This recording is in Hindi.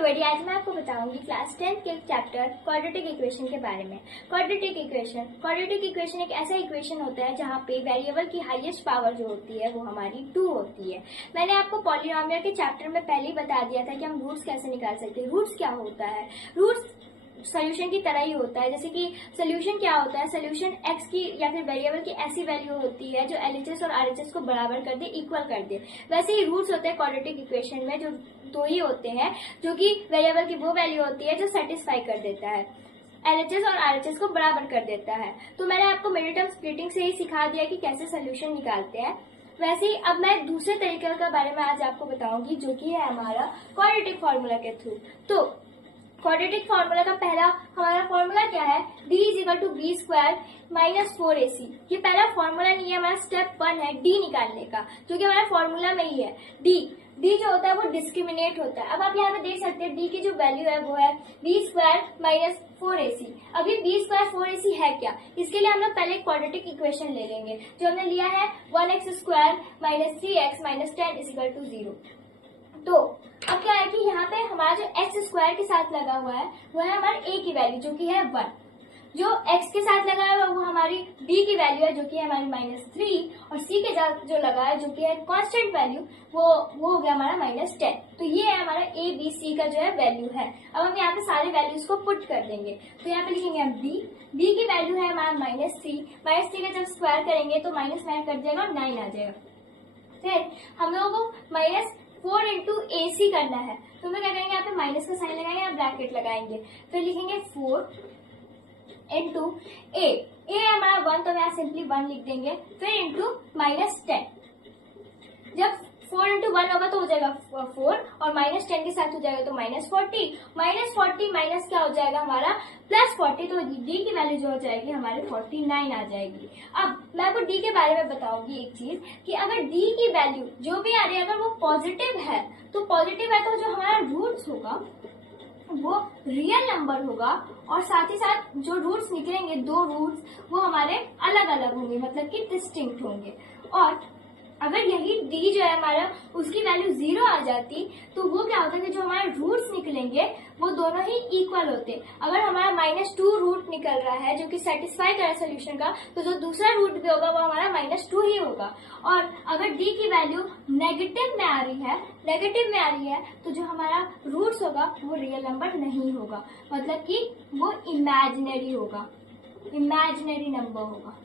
एवरीबॉडी, आज मैं आपको बताऊंगी क्लास 10 के चैप्टर क्वाड्रेटिक इक्वेशन के बारे में। क्वाड्रेटिक इक्वेशन एक ऐसा इक्वेशन होता है जहाँ पे वेरिएबल की हाईएस्ट पावर जो होती है वो हमारी 2 होती है। मैंने आपको पॉलिनोमियल के चैप्टर में पहले ही बता दिया था कि हम रूट्स कैसे निकाल सकते हैं। रूट्स क्या होता है? रूट्स सोल्यूशन की तरह ही होता है। जैसे कि सोल्यूशन क्या होता है? सोल्यूशन एक्स की या फिर वेरिएबल की ऐसी वैल्यू होती है जो एलएचएस और आरएचएस को बराबर कर दे, इक्वल कर दे। वैसे ही रूट्स होते हैं क्वाड्रेटिक इक्वेशन में, जो दो ही होते हैं, जो कि वेरिएबल की वो वैल्यू होती है जो सेटिस्फाई कर देता है, एलएचएस और आरएचएस को बराबर कर देता है। तो मैंने आपको मिडिल टर्म स्प्लिटिंग से ही सिखा दिया कि कैसे सोल्यूशन निकालते हैं। वैसे ही अब मैं दूसरे तरीके के बारे में आज आपको बताऊंगी, जो कि है हमारा क्वाड्रेटिक फॉर्मूला के थ्रू। तो क्वाड्रेटिक फॉर्मूला का पहला हमारा फॉर्मूला क्या है? d = b² - 4ac। ये पहला फॉर्मूला नहीं है, हमारा स्टेप 1 है d निकालने का, जो कि हमारा फॉर्मूला में ही है। d जो होता है वो डिस्क्रिमिनेट होता है। अब आप यहाँ पे देख सकते हैं d की जो वैल्यू है वो है b² - 4ac। अभी b² 4ac है क्या? इसके लिए हम लोग पहले क्वाड्रेटिक इक्वेशन ले लेंगे, जो हमने लिया है 1x² - 3x - 10 = 0। तो अब क्या है कि यहाँ पे हमारा जो x² के साथ लगा हुआ है वो है हमारे a की वैल्यू, जो कि है 1। जो x के साथ लगा हुआ है वो हमारी b की वैल्यू है, जो कि है हमारी -3, और c के साथ जो लगा है, जो कि है कांस्टेंट वैल्यू, वो हो गया हमारा -10। तो ये है हमारा a b c का जो है वैल्यू है। अब हम यहाँ पे सारे वैल्यूज को पुट कर देंगे। तो यहाँ पे लिखेंगे हम b की वैल्यू है हमारा -3 का जब स्क्वायर करेंगे तो -9 कट जाएगा और 9 आ जाएगा। फिर हम लोगों को -4 into AC करना है, तो हम क्या करेंगे, यहाँ पे माइनस का साइन लगाएंगे या ब्रैकेट लगाएंगे। फिर लिखेंगे 4 into A है हमारा 1, तो यहाँ सिंपली 1 लिख देंगे। फिर इंटू -10। जब 4 into 1 होगा तो हो जाएगा 4, और -10 के साथ हो जाएगा तो -40 माइनस क्या हो जाएगा हमारा +40। तो d की वैल्यू जो हो जाएगी हमारे 49 आ जाएगी। अब मैं आपको d के बारे में बताऊंगी एक चीज, कि अगर d की वैल्यू जो भी आ रही है अगर वो पॉजिटिव है तो जो हमारा रूट्स होगा वो रियल नंबर होगा, और साथ ही साथ जो रूट्स निकलेंगे, 2 रूट्स, वो हमारे अलग अलग होंगे, मतलब कि डिस्टिंक्ट होंगे। और अगर यही d जो है हमारा उसकी वैल्यू 0 आ जाती तो वो क्या होता है कि जो हमारे रूट्स निकलेंगे वो दोनों ही इक्वल होते। अगर हमारा -2 रूट निकल रहा है जो कि सेटिस्फाई करे सोल्यूशन का, तो जो दूसरा रूट भी होगा वो हमारा -2 ही होगा। और अगर d की वैल्यू नेगेटिव में आ रही है तो जो हमारा रूट्स होगा वो रियल नंबर नहीं होगा, मतलब कि वो इमेजिनरी नंबर होगा।